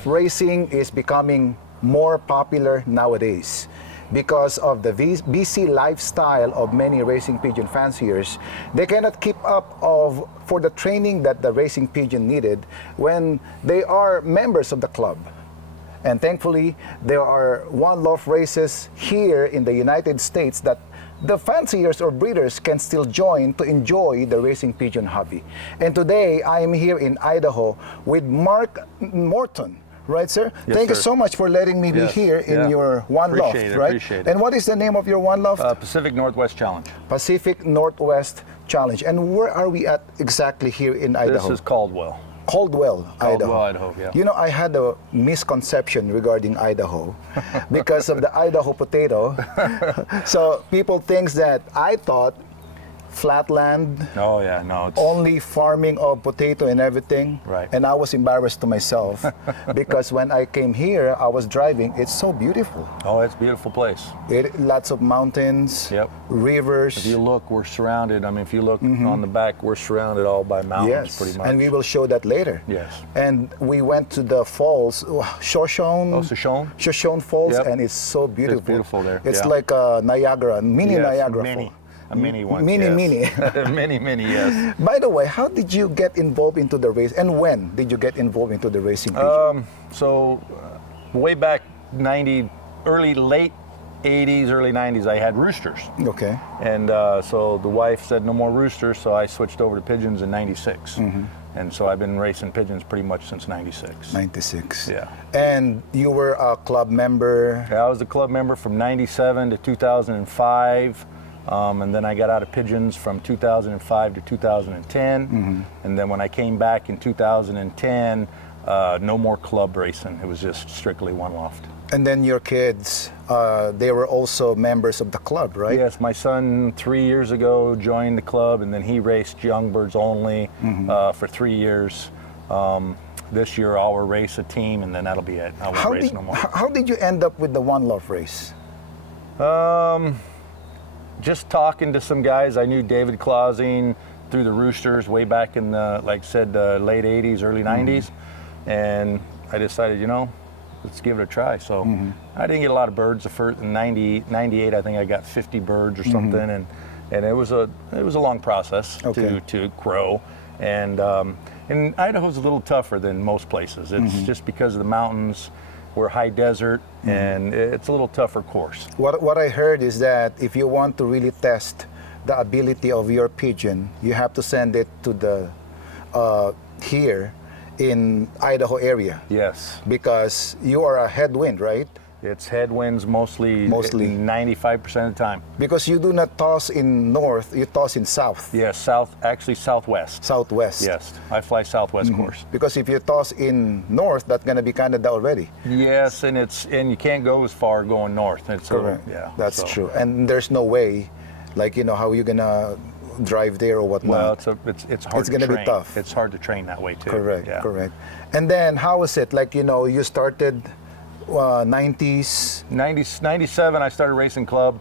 loft racing is becoming more popular nowadays because of the busy lifestyle of many racing pigeon fanciers. They cannot keep up for the training that the racing pigeon needed when they are members of the club. And thankfully, there are one loft races here in the United States that the fanciers or breeders can still join to enjoy the racing pigeon hobby. And today, I am here in Idaho with Mourton. Right, sir? Yes, Thank you sir. so much for letting me be here in your one loft, right? Appreciate it. And what is the name of your one loft? Pacific Northwest Challenge. Pacific Northwest Challenge. And where are we at exactly here in Idaho? This is Caldwell. Caldwell, Idaho, yeah. You know, I had a misconception regarding Idaho because of the Idaho potato. So people think that I thought flatland, Oh yeah, no, it's only farming of potato and everything. Right. And I was embarrassed to myself because when I came here, I was driving. It's so beautiful. Oh, it's a beautiful place. Lots of mountains, Yep. rivers. If you look, we're surrounded. I mean, if you look on the back, we're surrounded all by mountains, Yes, pretty much. and we will show that later. Yes. And we went to the falls, Shoshone. Oh, Shoshone? Shoshone Falls, Yep. and it's so beautiful. It's beautiful there. It's yeah. like Niagara, mini Yes, Niagara mini. Falls. A mini one. Mini, yes. mini. mini, yes. By the way, how did you get involved into the race, and when did you get involved into the racing pigeon? Way back late 80s, early 90s, I had roosters. Okay. And so the wife said no more roosters, so I switched over to pigeons in 96. And so I've been racing pigeons pretty much since 96. 96. Yeah. And you were a club member? Yeah, I was a club member from 97 to 2005. And then I got out of pigeons from 2005 to 2010. And then when I came back in 2010, no more club racing. It was just strictly one loft. And then your kids, they were also members of the club, right? Yes, my son 3 years ago joined the club, and then he raced young birds only for 3 years. This year I'll race a team, and then that'll be it. I won't race no more. How did you end up with the one loft race? Just talking to some guys. I knew David Clausing through the roosters way back in the, like I said, late 80s, early 90s. And I decided, let's give it a try. So I didn't get a lot of birds. The first in 98, I think I got 50 birds or something, and it was a long process to grow. And Idaho's a little tougher than most places. It's just because of the mountains. We're high desert, and it's a little tougher course. What I heard is that if you want to really test the ability of your pigeon, you have to send it to the here in Idaho area. Yes. Because you are a headwind, right? It's headwinds mostly 95% of the time. Because you do not toss in north, you toss in south. Yes, southwest. Southwest. Yes, I fly southwest course. Because if you toss in north, that's going to be Canada already. Yes, and you can't go as far going north. Correct. That's true. And there's no way, how you gonna drive there or whatnot. Well, it's hard. It's gonna be tough. It's hard to train that way too. Correct. Yeah. Correct. And then how was it? You started 90s. 97, I started racing club.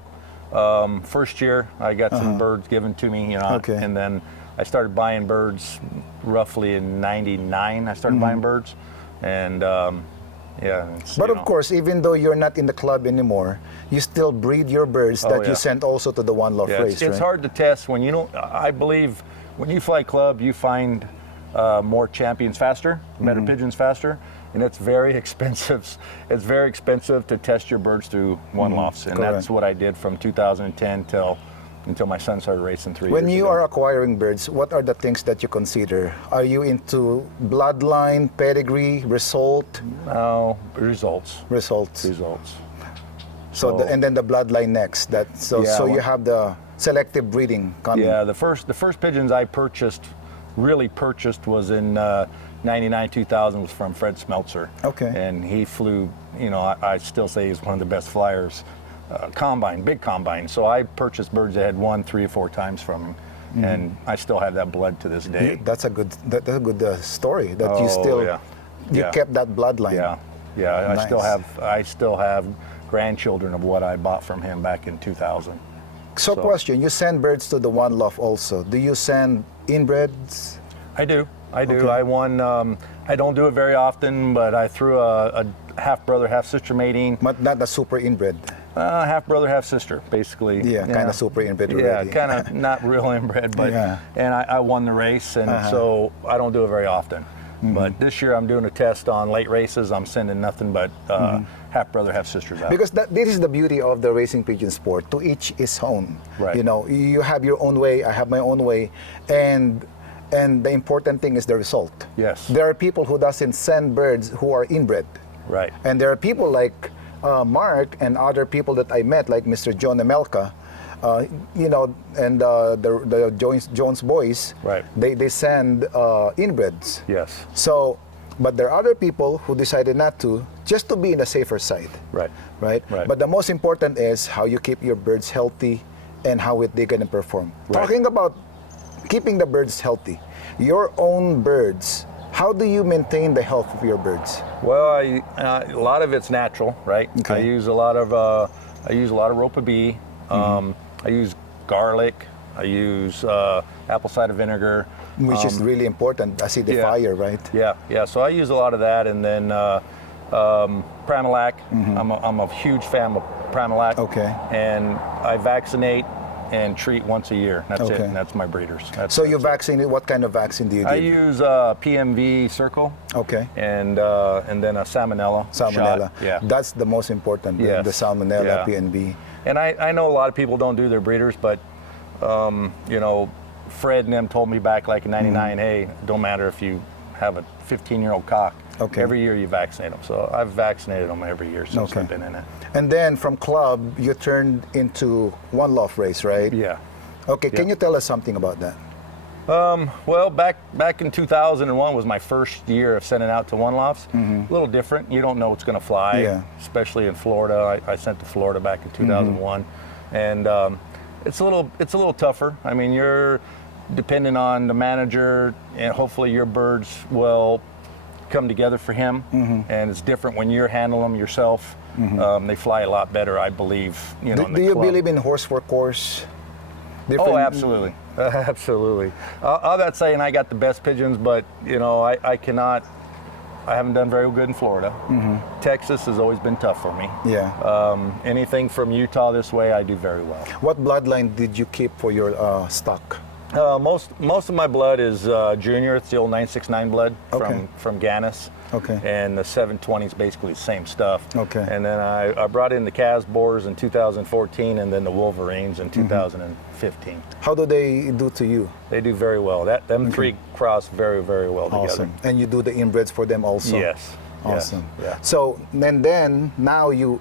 First year, I got some birds given to me, and then I started buying birds roughly in 99. I started buying birds, and But of course, even though you're not in the club anymore, you still breed your birds that you send also to the one loft race, it's hard to test when I believe when you fly club, you find more champions faster, better pigeons faster. And it's very expensive. It's very expensive to test your birds through one lofts, and that's what I did from 2010 until my son started racing 3 years ago. When you are acquiring birds, what are the things that you consider? Are you into bloodline, pedigree, result? No, results. Results. So and then the bloodline next. So you have the selective breeding coming. Yeah, the first pigeons I really purchased was in 99, 2000 was from Fred Smeltzer. Okay. And he flew, I still say he's one of the best flyers, big combine. So I purchased birds that had won 3 or 4 times from him. And I still have that blood to this day. That's a good story that you still kept that bloodline. Yeah. Nice. I still have grandchildren of what I bought from him back in 2000. So question, you send birds to the one loft also. Do you send inbreds? I do. Okay. I won. I don't do it very often, but I threw a half brother, half sister mating. But not the super inbred. Half brother, half sister, basically. Yeah, kind of super inbred Yeah, already. kind of not real inbred, but Yeah. and I won the race, and so I don't do it very often. But this year I'm doing a test on late races. I'm sending nothing but half brother, half sisters out. Because this is the beauty of the racing pigeon sport. To each his own. Right. You know, you have your own way. I have my own way, and the important thing is the result. Yes. There are people who doesn't send birds who are inbred, Right. and there are people like Mark and other people that I met, like Mr. John Emelka. You know, and the Jones boys. Right. They send inbreds. Yes. So, but there are other people who decided not to, just to be in the safer side. Right. Right? Right. But the most important is how you keep your birds healthy and how they're going to perform. Right. Talking about keeping the birds healthy, your own birds, how do you maintain the health of your birds? Well, a lot of it's natural, right? Okay. I use a lot of ropa bee. I use garlic. I use apple cider vinegar. Which is really important, acidifier, right? Yeah. So I use a lot of that, and then Pramalac. I'm a huge fan of Pramalac. Okay. And I vaccinate and treat once a year. That's it. Okay. And that's my breeders. So you vaccinate, what kind of vaccine do you give? I use PMV Circle. Okay. And then a salmonella. Salmonella. Shot. Yeah. That's the most important, Yes. the salmonella, Yeah. PNB. And I know a lot of people don't do their breeders, but you know, Fred and them told me back like in '99, hey, don't matter if you have a 15-year-old cock. Okay. Every year you vaccinate them. So I've vaccinated them every year since Okay. I've been in it. And then from club, you turned into one Loft race, right? Yeah. Okay, can Yeah. you tell us something about that? Well, back in 2001 was my first year of sending out to one lofts. A little different. You don't know what's going to fly, Yeah. especially in Florida. I sent to Florida back in 2001, and it's a little tougher. I mean, you're dependent on the manager, and hopefully your birds will come together for him. And it's different when you're handling them yourself. They fly a lot better, I believe. You know, in the Do you club. believe in horse for course? Oh, absolutely, absolutely. I'm not saying I got the best pigeons, but you know, I cannot. I haven't done very good in Florida. Texas has always been tough for me. Yeah. Anything from Utah this way, I do very well. What bloodline did you keep for your stock? Most of my blood is junior. It's the old 969 blood Okay. from Ganis. Okay. And the 720 is basically the same stuff. Okay. And then I brought in the Casbors in 2014, and then the Wolverines in 2015. How do they do to you? They do very well. Them three cross very, very well together. Awesome. And you do the inbreds for them also? Yes. Awesome. Yes. Yeah. So, and then now you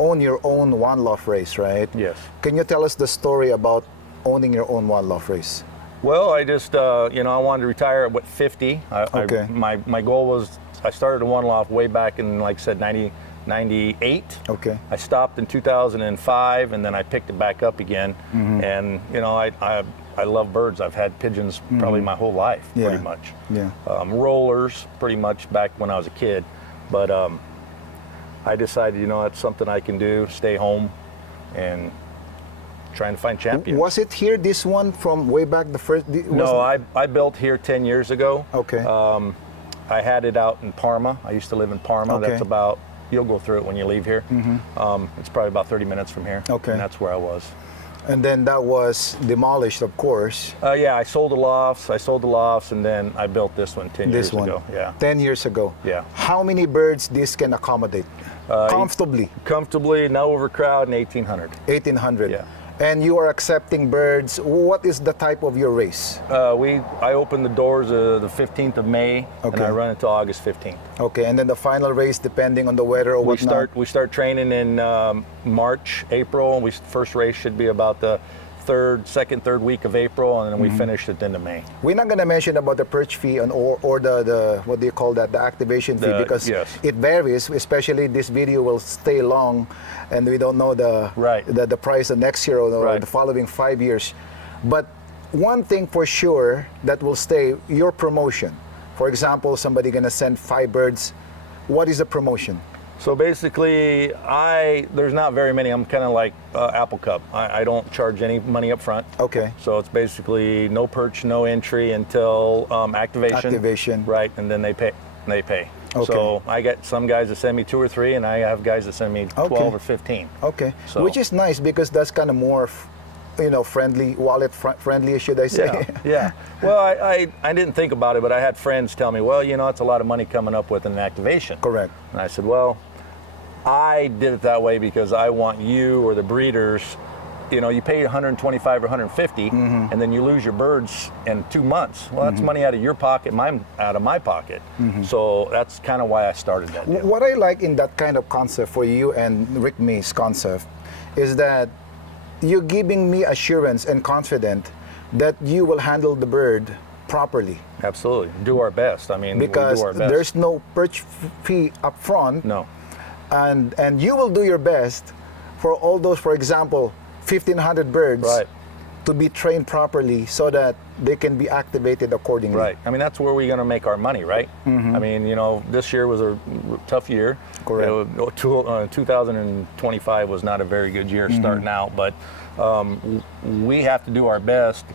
own your own one Loft race, right? Yes. Can you tell us the story about owning your own one Loft race? Well, I just, you know, I wanted to retire at 50. Okay. My goal was, I started a one loft way back in, like I said, 98. Okay. I stopped in 2005, and then I picked it back up again. And you know, I love birds. I've had pigeons probably my whole life, Yeah. pretty much. Yeah. Rollers, pretty much back when I was a kid. But I decided, you know, that's something I can do. Stay home, and trying to find champions. Was it here, this one from way back the first? No, I built here 10 years ago. Okay. I had it out in Parma. I used to live in Parma. Okay. That's about, you'll go through it when you leave here. It's probably about 30 minutes from here. Okay. And that's where I was. And then that was demolished, of course. Yeah, I sold the lofts, and then I built this one 10 years This one. ago. Yeah. 10 years ago. Yeah. How many birds this can accommodate? Comfortably. Comfortably, no overcrowd, and 1,800. 1,800. Yeah. And you are accepting birds. What is the type of your race? I open the doors the 15th of May, and Okay. I run until August 15th. Okay, and then the final race, depending on the weather or whatnot. We start training in March, April. First race should be about the second, third week of April, and then we finish at the end of May. We're not going to mention about the perch fee or the what do you call that, the activation fee, because yes. it varies, especially this video will stay long and we don't know Right. the price of next year or Right. the following 5 years. But one thing for sure that will stay, your promotion. For example, somebody going to send 5 birds. What is the promotion? So basically, there's not very many. I'm kind of like Apple Cup. I don't charge any money up front. Okay. So it's basically no perch, no entry until activation. Activation. Right, and then they pay. Okay. So I get some guys that send me 2 or 3, and I have guys that send me 12 or 15. Okay. So, which is nice because that's kind of more, friendly, friendly, should I say? Yeah. Yeah. Well, I didn't think about it, but I had friends tell me, well, it's a lot of money coming up with an activation. Correct. And I said, well, I did it that way because I want you or the breeders, you pay 125 or 150, and then you lose your birds in 2 months. Well, that's money out of your pocket, out of my pocket. So that's kind of why I started that deal. What I like in that kind of concept for you and Rick May's concept is that you're giving me assurance and confidence that you will handle the bird properly. Absolutely. Do our best. I mean, because we do our best. There's no perch fee up front. No. And you will do your best for all those, for example, 1,500 birds to be trained properly so that they can be activated accordingly. Right. I mean, that's where we're going to make our money, right? I mean, this year was a tough year. Correct. 2025 was not a very good year starting out, but we have to do our best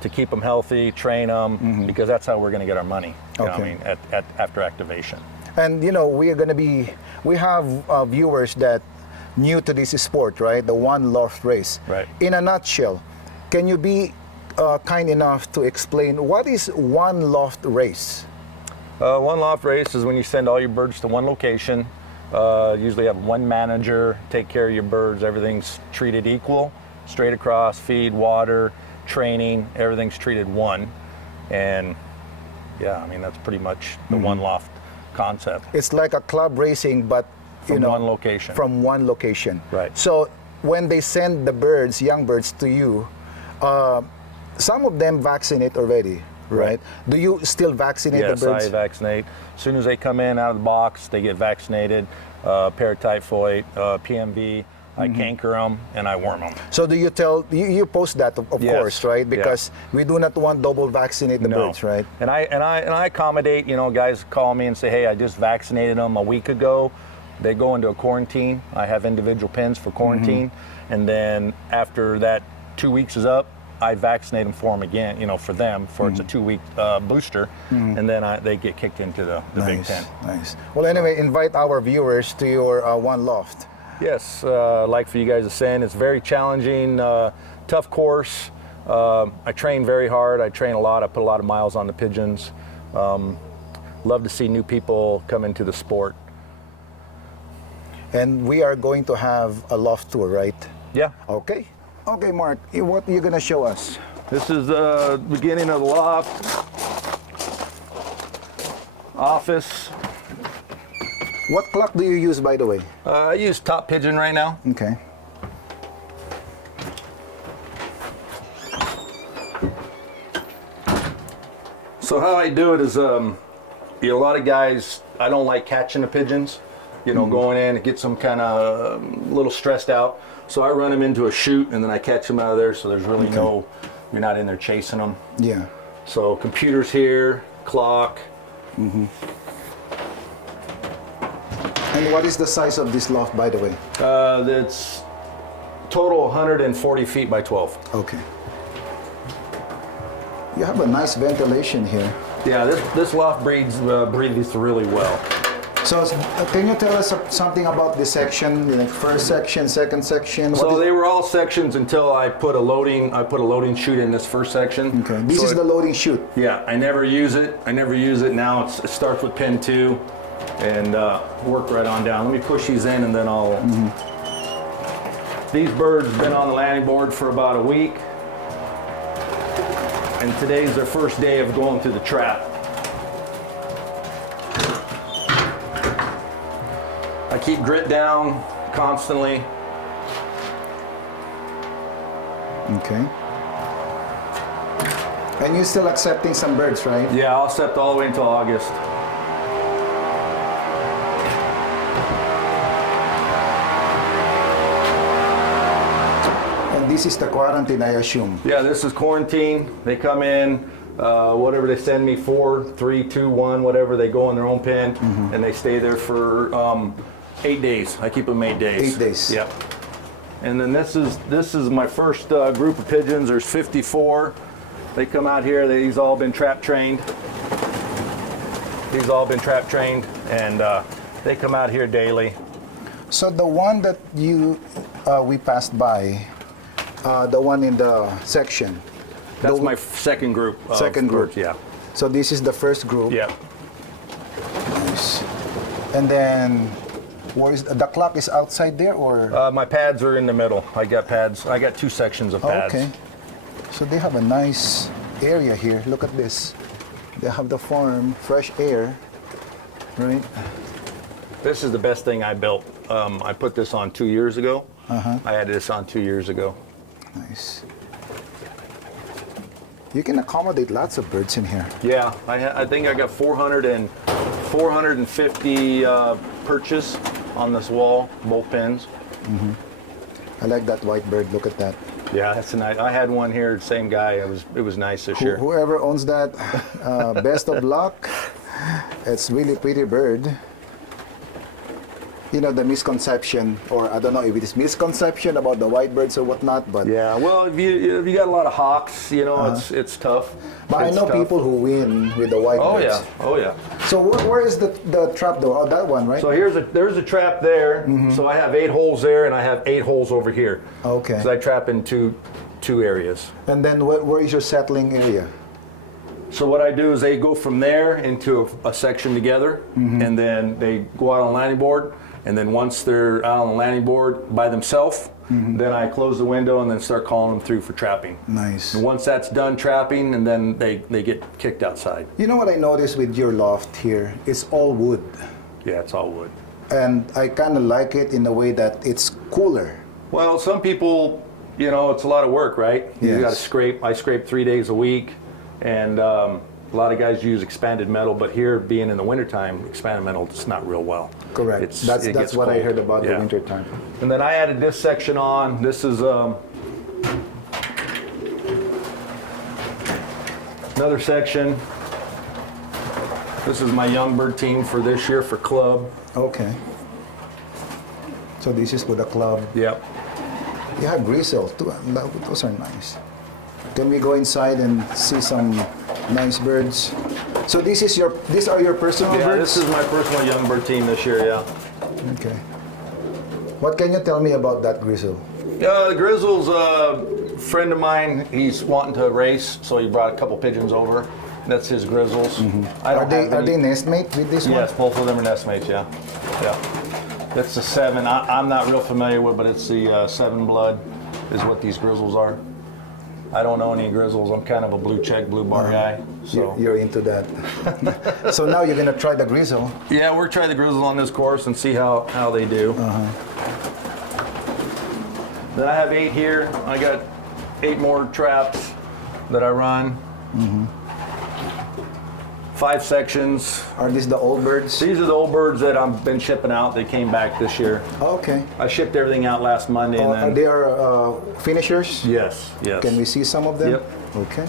to keep them healthy, train them, because that's how we're going to get our money. After activation. And we have viewers that new to this sport, right? The one loft race. Right. In a nutshell, can you be kind enough to explain what is one loft race? One loft race is when you send all your birds to one location. Usually have one manager, take care of your birds. Everything's treated equal, straight across, feed, water, training, everything's treated one. And yeah, I mean, that's pretty much the one loft concept. It's like a club racing, but from one location. From one location. Right. So when they send the birds, young birds, to you, some of them vaccinate already, right? Do you still vaccinate the birds? Yes, I vaccinate. As soon as they come in out of the box, they get vaccinated. Paratyphoid, PMV. I canker them and I worm them. So do you you post that of course, right? Because we do not want double vaccinate the birds, right? And I accommodate, guys call me and say, hey, I just vaccinated them a week ago. They go into a quarantine. I have individual pens for quarantine. And then after that 2 weeks is up, I vaccinate them for them again, for them, it's a 2-week booster. And then they get kicked into the Big Ten. Nice. Well, anyway, invite our viewers to your One Loft. Yes, like for you guys to say, it's very challenging, tough course. I train very hard. I train a lot. I put a lot of miles on the pigeons. Love to see new people come into the sport. And we are going to have a loft tour, right? Yeah. Okay. Okay, Mark, what are you going to show us? This is the beginning of the loft. Office. What clock do you use, by the way? I use top Pigeon right now. Okay. So how I do it is, a lot of guys, I don't like catching the pigeons. Going in and get some kind of a little stressed out. So I run them into a chute and then I catch them out of there. So there's really you're not in there chasing them. Yeah. So computers here, clock. And what is the size of this loft, by the way? That's total 140 feet by 12. Okay. You have a nice ventilation here. Yeah, this loft breathes really well. So can you tell us something about this section, like first section, second section? So they were all sections until I put a loading chute in this first section. Okay. This is the loading chute. Yeah, I never use it. Now it starts with pin 2 and work right on down. Let me push these in and then I'll... These birds have been on the landing board for about a week. And today's their first day of going through the trap. I keep grit down constantly. Okay. And you're still accepting some birds, right? Yeah, I'll accept all the way until August. And this is the quarantine, I assume. Yeah, this is quarantine. They come in, whatever they send me, 4, 3, 2, 1, whatever. They go in their own pen and they stay there for 8 days. I keep them 8 days. 8 days. Yep. And then this is my first group of pigeons. There's 54. They come out here. These all been trap trained. These all been trap trained, and they come out here daily. So the one that we passed by, the one in the section. That's my second group. Second group. Birds, yeah. So this is the first group. Yeah. Nice. And then, where is the clock is outside there, or? My pads are in the middle. I got pads. I got 2 sections of pads. Okay. So they have a nice area here. Look at this. They have the farm, fresh air, right? This is the best thing I built. I put this on 2 years ago. I added this on 2 years ago. Nice. You can accommodate lots of birds in here. Yeah, I think I got 450 perches on this wall, both pins. I like that white bird. Look at that. Yeah, that's nice. I had one here, same guy. It was nice this year. Whoever owns that, best of luck. It's really pretty bird. You know, the misconception, or I don't know if it is misconception about the white birds or whatnot, but Yeah, well, if you got a lot of hawks, you know, it's tough. but I It's know tough. people who win with the white Oh birds. yeah, oh yeah. So where is the trap though? Oh, that one, right? So there's a trap there. So I have 8 holes there, and I have 8 holes over here. Okay. So I trap in two areas. And then where is your settling area? So what I do is they go from there into a section together, and then they go out on the landing board. And then once they're out on the landing board by themselves, then I close the window and then start calling them through for trapping. Nice. And once that's done trapping, and then they get kicked outside. You know what I noticed with your loft here? It's all wood. Yeah, it's all wood. And I kind of like it in a way that it's cooler. Well, some people, you know, it's a lot of work, right? You Yes. got to scrape. I scrape 3 days a week, and a lot of guys use expanded metal, but here, being in the wintertime, expanded metal it's not real well. Correct. It That's gets what I cold. heard about the Yeah. winter time. And then I added this section on. This is another section. This is my young bird team for this year for club. Okay. So this is for the club. Yep. You have gristle too. Those are nice. Can we go inside and see some nice birds? So these are your personal Yeah, birds? this is my personal young bird team this year. Yeah. Okay. What can you tell me about that grizzle? The Grizzle's a friend of mine. He's wanting to race, so he brought a couple pigeons over. That's his Grizzles. I Are don't they have any- nestmate with this Yes, one? both of them are nestmates. Yeah. Yeah. That's the 7. I'm not real familiar with, but it's the 7 blood is what these Grizzles are. I don't know any Grizzles. I'm kind of a blue check, blue bar guy. So You're into that. So now you're gonna try the grizzle. yeah, we're trying the Grizzles on this course and see how they do. Then I have 8 here. I got 8 more traps that I run. 5 sections. Are these the old birds? These are the old birds that I've been shipping out. They came back this year. Okay. I shipped everything out last Monday, and then They are finishers? yes. Can we see some of them? Yep. Okay.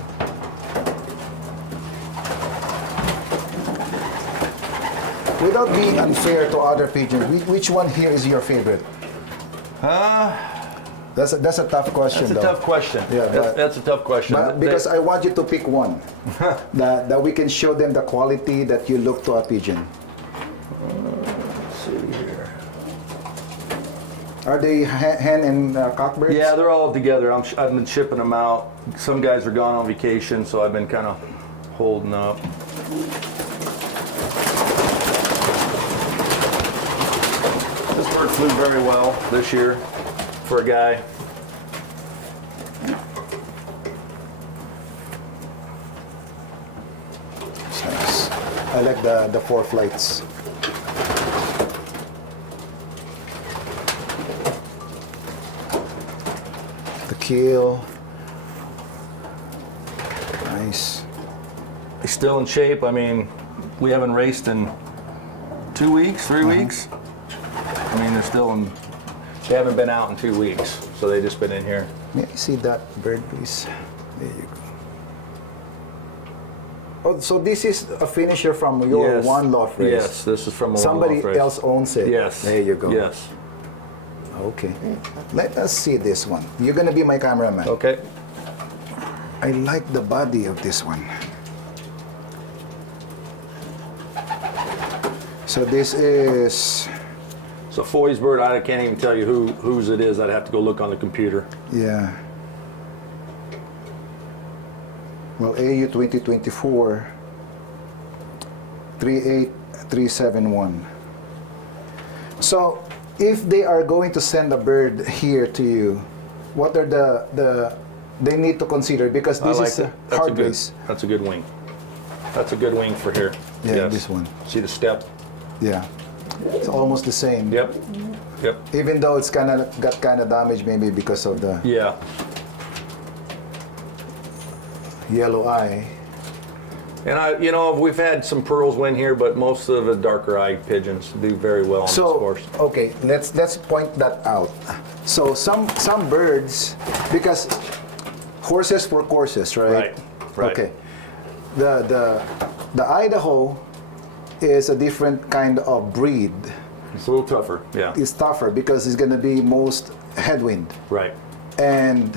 Without being unfair to other pigeons, which one here is your favorite? That's a tough question, That's a though. tough question. Yeah, but- that's a tough question. But because I want you to pick one, that we can show them the quality that you look to a pigeon. Let's see here. Are they hen and cock birds? Yeah, they're all together. I've been shipping them out. Some guys are gone on vacation, so I've been kind of holding up. This bird flew very well this year for a guy. It's nice. I like the 4 flights. The keel. Nice. He's still in shape. I mean, we haven't raced in 2 weeks, 3 weeks. I mean, they haven't been out in 2 weeks, so they've just been in here. May I see that bird, please? There you go. Oh, so this is a finisher from your Yes. one loft race. Yes, this is from a Somebody one-off race. else owns it. Yes. There you go. Yes. Okay. Let us see this one. You're gonna be my cameraman. Okay. I like the body of this one. So this is, So Foy's bird, I can't even tell you whose it is. I'd have to go look on the computer. yeah. Well, AU 2024 38371. So if they are going to send a bird here to you, what are the they need to consider, because this I like is that. a hard good. race. That's a good wing. That's a good wing for here. Yeah, Yes. this one. See the step? Yeah, it's almost the same. Yep. Yep. Even though it's got kind of damage, maybe because of the Yeah. yellow eye. And we've had some pearls win here, but most of the darker eyed pigeons do very well on this So course. okay, let's point that out. So some birds, because horses for courses, right? Right. Right. Okay. The Idaho is a different kind of breed. It's a little tougher. Yeah. It's tougher because it's going to be most headwind. Right. And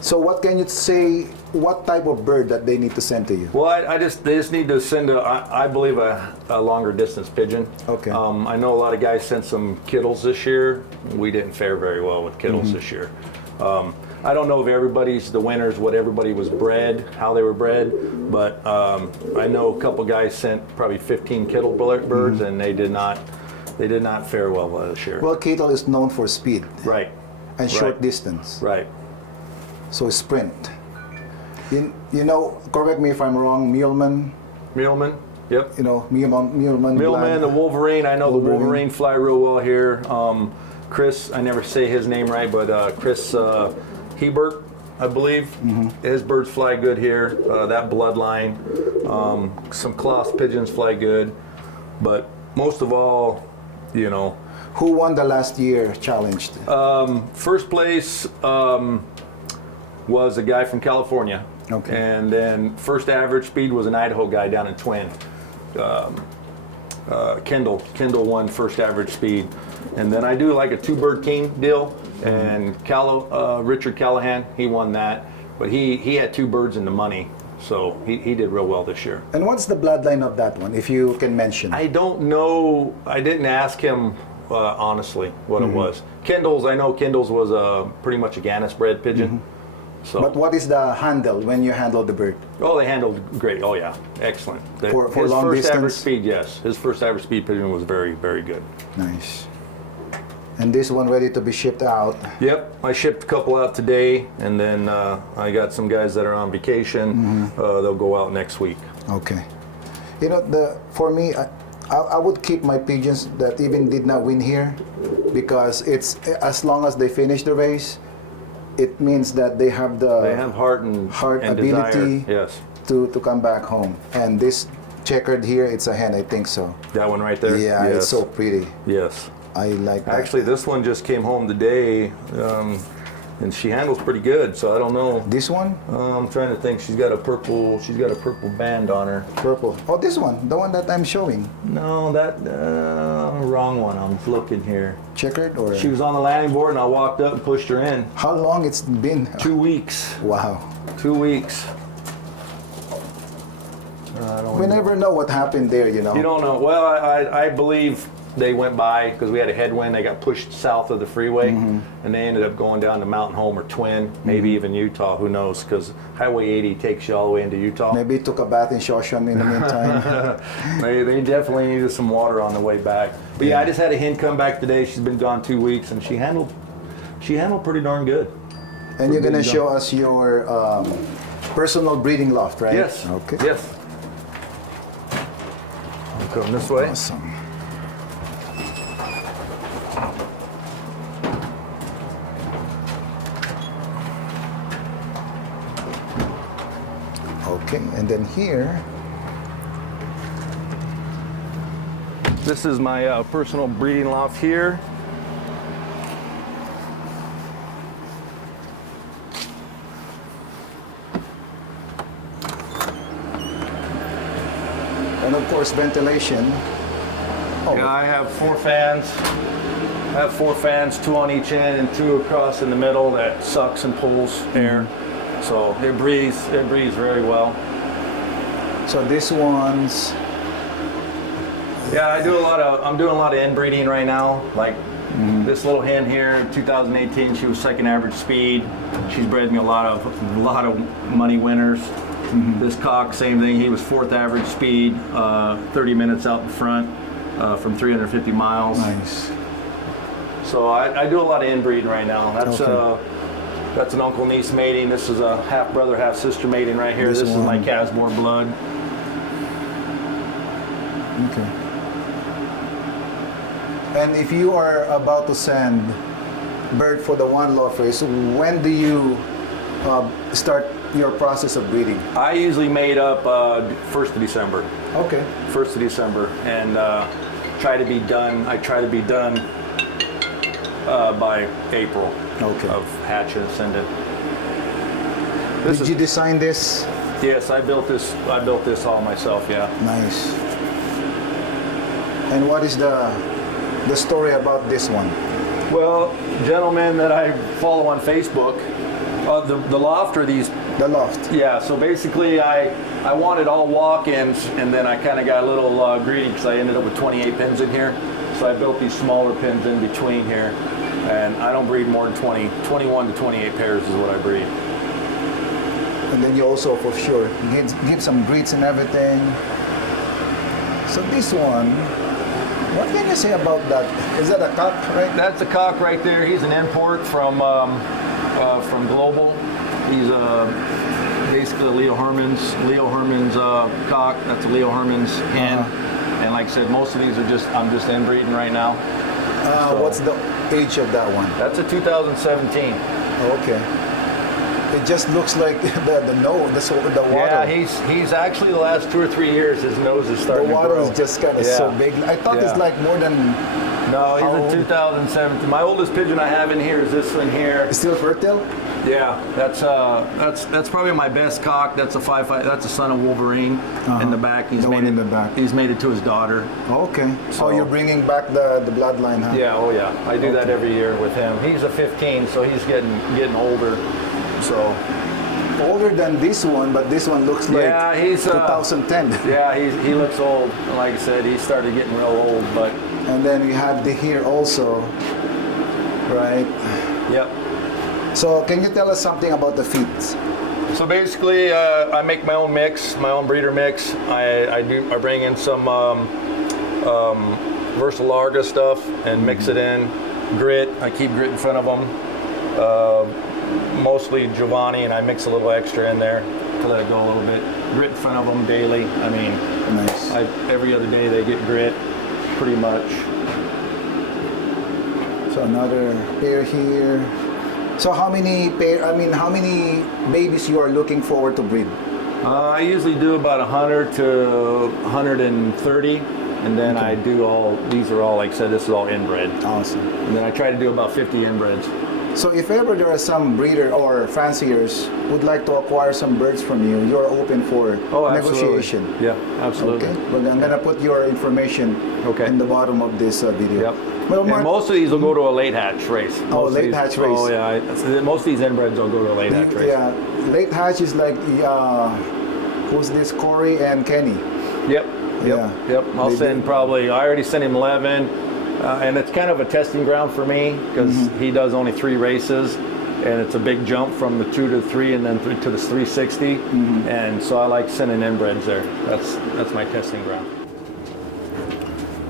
so what can you say, what type of bird that they need to send to you? Well, they just need to send I believe a longer distance pigeon. Okay. I know a lot of guys sent some kittles this year. We didn't fare very well with kittles this year. I don't know if the winners, what everybody was bred, how they were bred, but I know a couple guys sent probably 15 kittle birds, and they did not fare well this year. Well, Kettle is known for speed Right. and short Right. distance. Right. So sprint. Correct me if I'm wrong, Muleman, Muleman. Yep. Muleman. Millman, the Wolverine. I know the Wolverine. Wolverine fly real well here. Chris, I never say his name right, but Chris Hebert, I believe. His birds fly good here. That bloodline. Some cloth pigeons fly good, but most of all, Who won the last year challenge? first place was a guy from California. Okay. And then first average speed was an Idaho guy down in Twin. Kendall won first average speed. And then I do like a two-bird king deal. And Richard Callahan, he won that. But he had two birds in the money. So he did real well this year. And what's the bloodline of that one, if you can mention? I don't know. I didn't ask him honestly what it was. I know Kendall's was pretty much a Gannis bred pigeon. So. But what is the handle when you handle the bird? Oh, they handled great. Oh, yeah, excellent. For his long first distance? average speed, yes. His first average speed pigeon was very, very good. Nice. And this one ready to be shipped out. Yep, I shipped a couple out today, and then I got some guys that are on vacation. They'll go out next week. Okay. For me, I would keep my pigeons that even did not win here, because it's as long as they finish the race, it means that they have They have heart and ability desire. Yes. to come back home. And this checkered here, it's a hen, I think so. That one right there? Yeah, Yes. it's so pretty. Yes. I like that. Actually, this one just came home today, and she handles pretty good. So I don't know. This one? I'm trying to think. She's got a purple band on her. Purple. Oh, this one, the one that I'm showing. No, that wrong one. I'm looking here. Checkered or? She was on the landing board, and I walked up and pushed her in. How long it's been? 2 weeks. Wow. 2 weeks. We never know what happened there, You don't know. Well, I believe they went by because we had a headwind. They got pushed south of the freeway, and they ended up going down to Mountain Home or Twin, maybe even Utah. Who knows? Because Highway 80 takes you all the way into Utah. Maybe took a bath in Shoshan in the meantime. They definitely needed some water on the way back. But yeah, I just had a hen come back today. She's been gone 2 weeks, and she handled pretty darn good. And you're going to show us your personal breeding loft, right? Yes. Okay. Yes. I'll come this way. Awesome. Okay, and then here, This is my personal breeding loft here. And of course, ventilation. Oh, Yeah, I have 4 fans. I have 4 fans, 2 on each end and 2 across in the middle that sucks and pulls air. So it breathes very well. so this one's, Yeah, I'm doing a lot of inbreeding right now. Like this little hen here in 2018, she was second average speed. She's bred me a lot of money winners. This cock, same thing. He was 4th average speed, 30 minutes out in front from 350 miles. nice. So I do a lot of inbreeding right now. Okay. That's an uncle niece mating. This is a half brother half sister mating right here. This This is one. my Casmore blood. Okay. And if you are about to send bird for the one loft race, when do you start your process of breeding? I usually mate up 1st of December. Okay. 1st of December, and try to be done. I try to be done by April Okay. of hatch and send it. Did you design this? Yes, I built this. I built this all myself. Yeah. Nice. And what is the story about this one? Well, gentlemen that I follow on Facebook, the Loft are these. The loft. Yeah. So basically, I wanted all walk-ins, and then I kind of got a little greedy because I ended up with 28 pins in here. So I built these smaller pins in between here, and I don't breed more than 21 to 28 pairs is what I breed. And then you also, for sure, give some breeds and everything. So this one, what can you say about that? Is that a cock, right? That's a cock right there. He's an import from Global. He's basically a Leo Herman's cock. That's a Leo Herman's hen. And like I said, most of these are I'm just inbreeding right now. So What's the age of that one? that's a 2017. Okay. It just looks like the nose, the water. Yeah, he's actually the last 2 or 3 years his nose is the starting to water grow. is just kind of Yeah. so big. I thought it's Yeah. like more than. No, How he's a 2017. My oldest pigeon I have in here is this one here. Still fertile? Yeah, that's probably my best cock. That's a 5'5". That's a son of Wolverine in the back. The one in the back. He's mated to his daughter. Okay. So- So you're bringing back the bloodline, huh? Yeah, oh yeah. I do that every year with him. He's a 15, so he's getting older. So Older than this one, but this one looks like yeah, he's 2010. yeah, he looks old. Like I said, he started getting real old, but And then we have the here also, right? yep. So can you tell us something about the feeds? So basically, I make my own mix, my own breeder mix. I bring in some Versa Larga stuff and mix it in. Grit, I keep grit in front of them. Mostly Giovanni, and I mix a little extra in there to let it go a little bit. Grit in front of them daily. I mean, Nice. every other day they get grit, pretty much. So another pair here. So how many babies you are looking forward to breed? I usually do about 100 to 130, and then I do these are all, like I said, this is all inbred. Awesome. And then I try to do about 50 inbreds. So if ever there are some breeder or fanciers would like to acquire some birds from you, you're open for negotiation. Yeah, absolutely. Okay. Well, I'm gonna put your information in the bottom of this video. Yep. Well, And Mark, most of these will go to a late hatch race. Oh, Most of late these- hatch race. Oh yeah, most of these inbreds will go to a late hatch race. yeah, late hatch is like who's this? Corey and Kenny. Yep. Yeah. Yep. I'll They send probably. I already sent him 11, and it's kind of a testing ground for me because he does only 3 races, and it's a big jump from the 2 to 3, and then to the 360, and so I like sending inbreds there. That's my testing ground.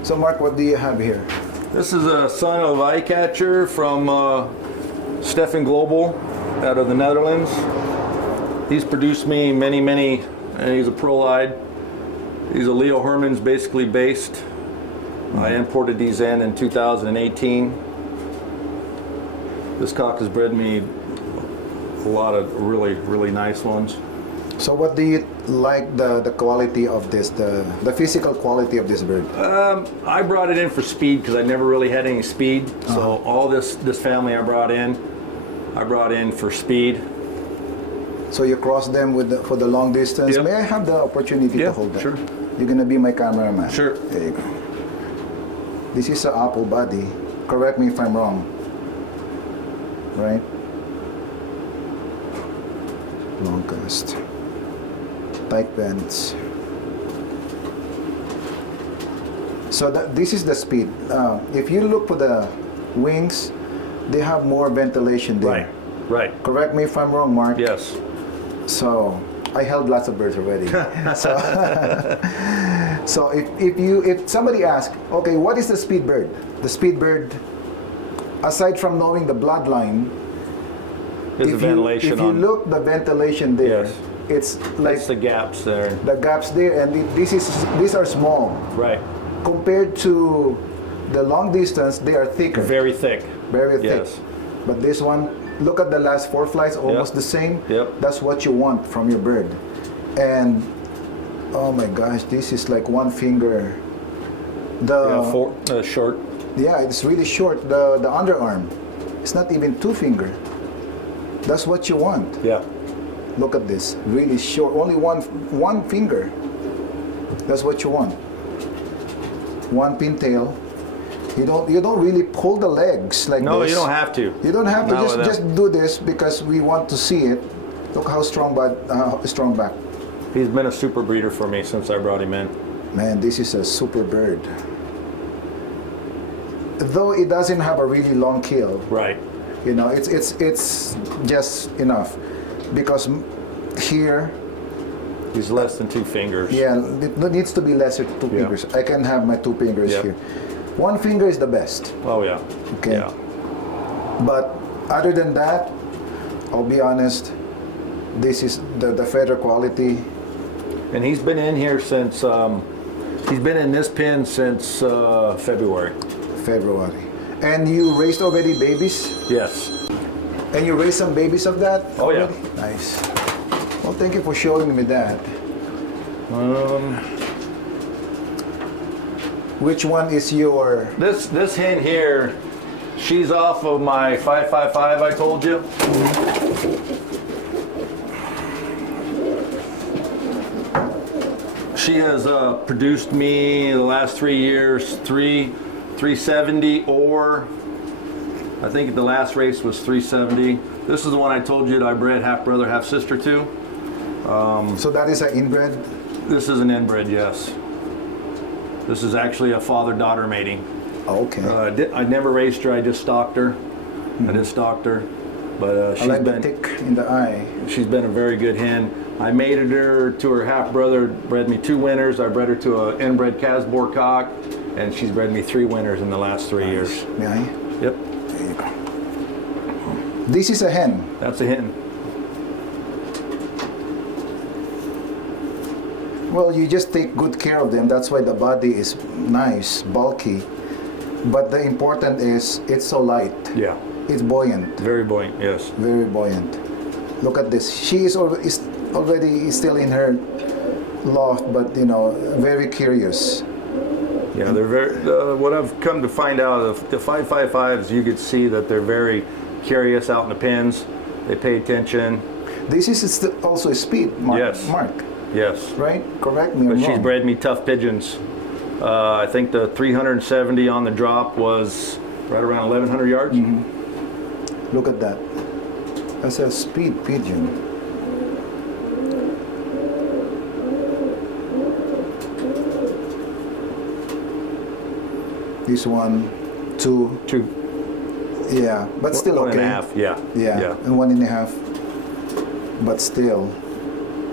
So Mark, what do you have here? This is a son of eye catcher from Stefan Global out of the Netherlands. He's produced me many, and he's a pearl-eyed. He's a Leo Herman's basically based. I imported these in 2018. This cock has bred me a lot of really nice ones. So what do you like the quality of this, the physical quality of this bird? I brought it in for speed because I never really had any speed. So all this family I brought in for speed. So you cross them for the long distance. Yep. May I have the opportunity to hold them? Sure. You're gonna be my cameraman. Sure. There you go. This is an apple body. Correct me if I'm wrong. Right? Long cast. Tight bends. So this is the speed. If you look for the wings, they have more ventilation there. Right. Correct me if I'm wrong, Mark. Yes. So I held lots of birds already. So if somebody asks, okay, what is the speed bird? The speed bird, aside from knowing the bloodline, There's the ventilation if you on. look the ventilation there, Yes. it's like It's the gaps there. the gaps there, and these are small Right. compared to the long distance. They are thicker, Very thick. very thick. Yes. But this one, look at the last 4 flights, almost Yep. the same. Yep. That's what you want from your bird. And oh my gosh, this is like one finger. Short. Yeah, it's really short. The underarm, it's not even 2 finger. That's what you want. Yeah. Look at this, really short. Only one finger. That's what you want. One pintail. You don't really pull the legs like No, this. you don't have to. You don't have to. Not with Just do this because we want to see it. Look how strong back. He's been a super breeder for me since I brought him in. Man, this is a super bird. Though it doesn't have a really long kill, Right. you know, it's just enough because here, He's less than 2 fingers. yeah, it needs to be lesser 2 Yeah. fingers. I can have my 2 fingers Yep. here. 1 finger is the best. Oh yeah. Okay. Yeah. But other than that, I'll be honest, this is the feather quality. And he's been in here since. He's been in this pen since February. February. And you raised already babies? Yes. And you raised some babies of that? Oh, yeah. already? Nice. Well, thank you for showing me that. Which one is your... This hen here, she's off of my 555 I told you. She has produced me the last 3 years 370, or I think the last race was 370. This is the one I told you that I bred half brother, half sister to. So that is an inbred? This is an inbred, yes. This is actually a father-daughter mating. Oh, okay. I never raced her. I just stalked her. I just stalked her, but I like the tick in the eye. she's been a very good hen. I mated her to her half brother. Bred me 2 winners. I bred her to an inbred Casbor cock, and she's bred me 3 winners in the last 3 years. May I? Yep, There you go. This is a hen. that's a hen. Well, you just take good care of them. That's why the body is nice, bulky. But the important is it's so light. Yeah, It's buoyant, very buoyant. Yes. very buoyant. Look at this. She is already still in her loft, but you know, very curious. Yeah, they're very. What I've come to find out of the 555s, you could see that they're very curious out in the pens. They pay attention. This is also a speed, Mark. Yes. Mark, Yes. right? Correct me. But I'm she's wrong. bred me tough pigeons. I think the 370 on the drop was right around 1,100 yards. Look at that. That's a speed pigeon. This one, 2, 2, yeah, but still one okay. and a half. Yeah. Yeah, and 1.5. But still,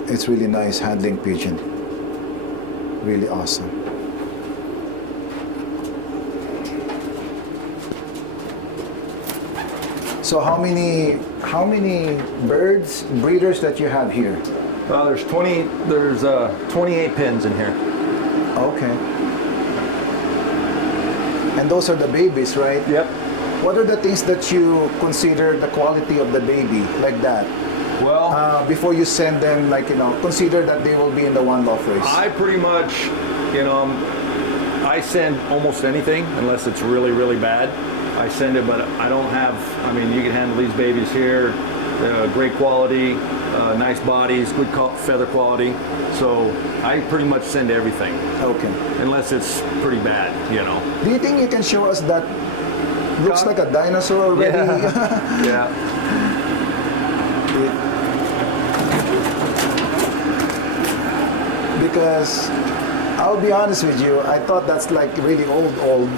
it's really nice handling pigeon. Really awesome. So how many birds, breeders that you have here? There's 28 pens in here. Okay. And those are the babies, right? Yep. What are the things that you consider the quality of the baby, like that? Well, Before you send them, like, you know, consider that they will be in the one Loft race. I pretty much, I send almost anything unless it's really, really bad. I send it, but I don't have, I mean, you can handle these babies here. They're great quality. nice bodies, good feather quality. So I pretty much send everything, Okay. unless it's pretty bad, you know. Do you think you can show us that looks like a dinosaur already? Yeah. Because I'll be honest with you, I thought that's like really old,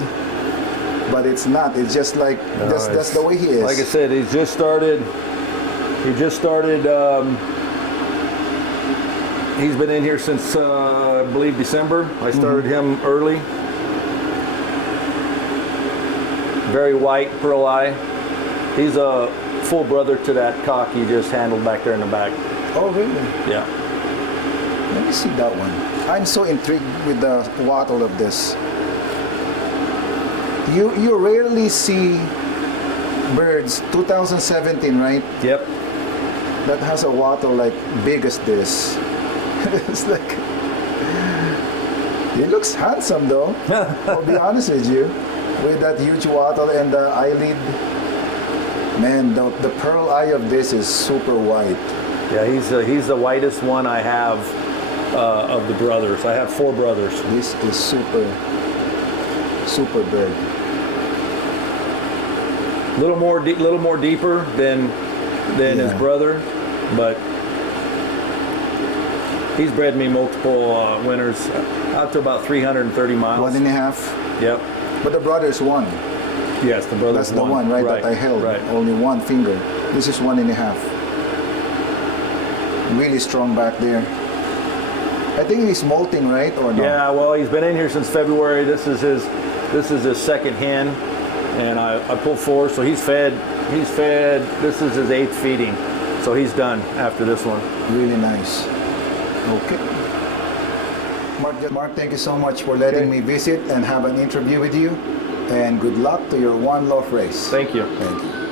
but it's not. It's just like that's the way he is. Like I said, he's just started. He's been in here since I believe December. I started him early. Very white, pearl eye. He's a full brother to that cock you just handled back there in the back. Oh, really? Yeah. Let me see that one. I'm so intrigued with the wattle of this. You rarely see birds, 2017, right? Yep. That has a wattle like big as this. It's like, he looks handsome though. I'll be honest with you, with that huge wattle and the eyelid. Man, the pearl eye of this is super white. Yeah, he's the whitest one I have of the brothers. I have 4 brothers. This is super bird. Little more deeper than his brother, but he's bred me multiple winters out to about 330 miles. 1.5. Yep. But the brother is 1. Yes, the brother's That's the one, right? Right. That I held. Right. Only 1 finger. This is 1.5. Really strong back there. I think he's molting, right, or no? Yeah. Well, he's been in here since February. This is his second hen, and I pulled 4, so he's fed. This is his 8th feeding, so he's done after this one. Really nice. Okay. Mark, thank you so much for letting me visit and have an interview with you. And good luck to your 1 Loft race. Thank you. Thank you.